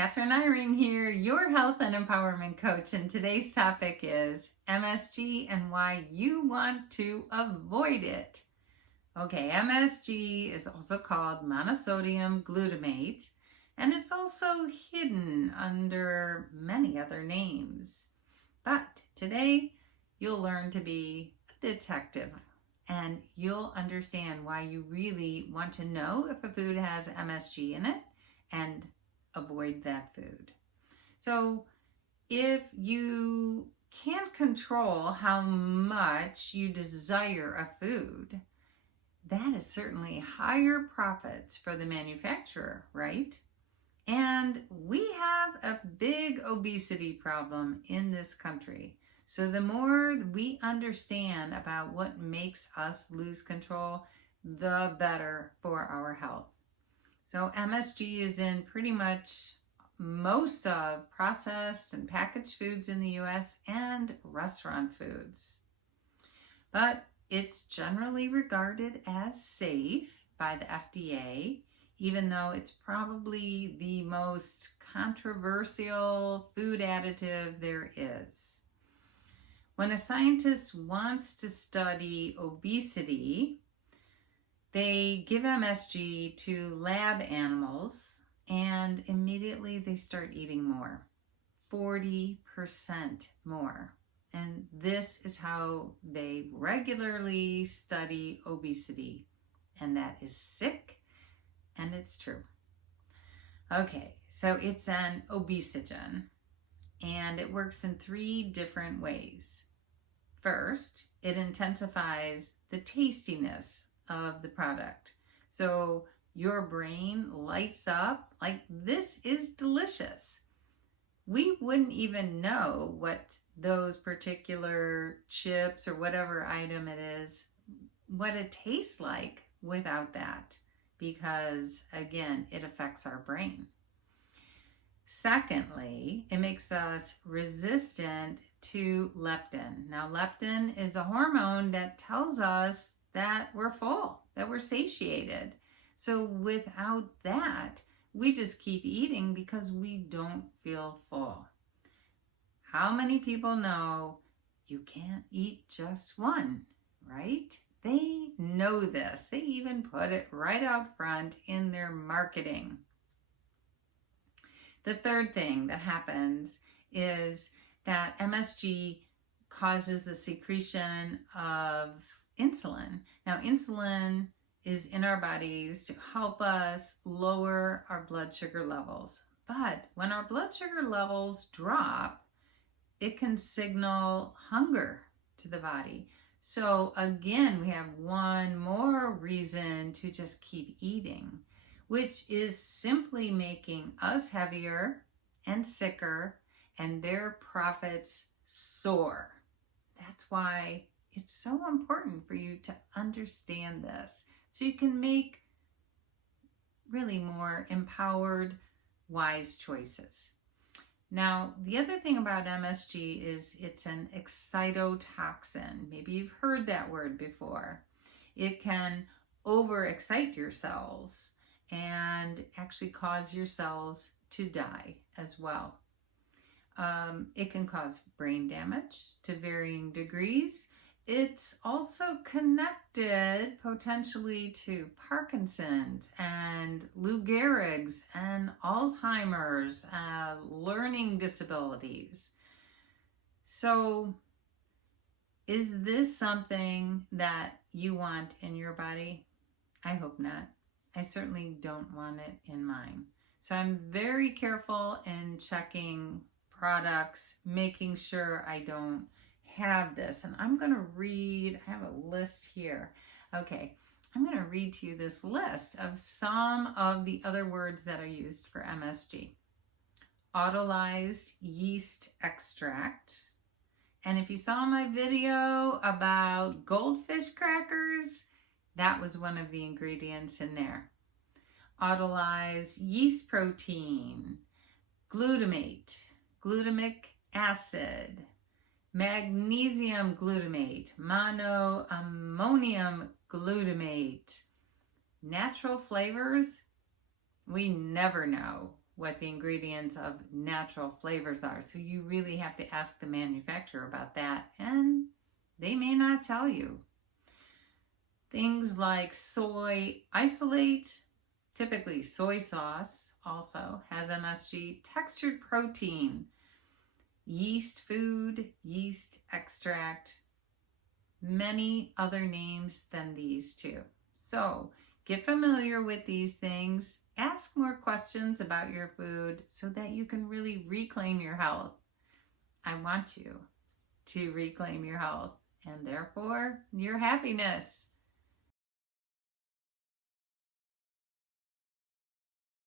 Catherine Eyring here, your health and empowerment coach, and today's topic is MSG and why you want to avoid it. Okay, MSG is also called monosodium glutamate, and it's also hidden under many other names. But today, you'll learn to be a detective, and you'll understand why you really want to know if a food has MSG in it and avoid that food. So if you can't control how much you desire a food, that is certainly higher profits for the manufacturer, right? And we have a big obesity problem in this country. So the more we understand about what makes us lose control, the better for our health. So MSG is in pretty much most of processed and packaged foods in the US and restaurant foods. But it's generally regarded as safe by the FDA, even though it's probably the most controversial food additive there is. When a scientist wants to study obesity, they give MSG to lab animals and immediately they start eating more, 40% more. And this is how they regularly study obesity. And that is sick, and it's true. Okay, so it's an obesogen, and it works in 3 different ways. First, it intensifies the tastiness of the product. So your brain lights up like this is delicious. We wouldn't even know what those particular chips or whatever item it is, what it tastes like without that, because again, it affects our brain. Secondly, it makes us resistant to leptin. Now, leptin is a hormone that tells us that we're full, that we're satiated. So without that, we just keep eating because we don't feel full. How many people know you can't eat just one, right? They know this. They even put it right out front in their marketing. The third thing that happens is that MSG causes the secretion of insulin. Now, insulin is in our bodies to help us lower our blood sugar levels. But when our blood sugar levels drop, it can signal hunger to the body. So again, we have one more reason to just keep eating, which is simply making us heavier and sicker, and their profits soar. That's why it's so important for you to understand this, so you can make really more empowered, wise choices. Now, the other thing about MSG is it's an excitotoxin. Maybe you've heard that word before. It can overexcite your cells and actually cause your cells to die as well. It can cause brain damage to varying degrees. It's also connected potentially to Parkinson's and Lou Gehrig's and Alzheimer's, learning disabilities. So is this something that you want in your body? I hope not. I certainly don't want it in mine. So I'm very careful in checking products, making sure I don't have this. And I'm going to read, I have a list here. Okay, I'm going to read to you this list of some of the other words that are used for MSG. Autolyzed yeast extract. And if you saw my video about goldfish crackers, that was one of the ingredients in there. Autolyzed yeast protein, glutamate, glutamic acid, magnesium glutamate, monoammonium glutamate. Natural flavors, we never know what the ingredients of natural flavors are. So you really have to ask the manufacturer about that, and they may not tell you. Things like soy isolate, typically soy sauce also has MSG, textured protein, yeast food, yeast extract, many other names than these two. So get familiar with these things. Ask more questions about your food so that you can really reclaim your health. I want you to reclaim your health and therefore your happiness.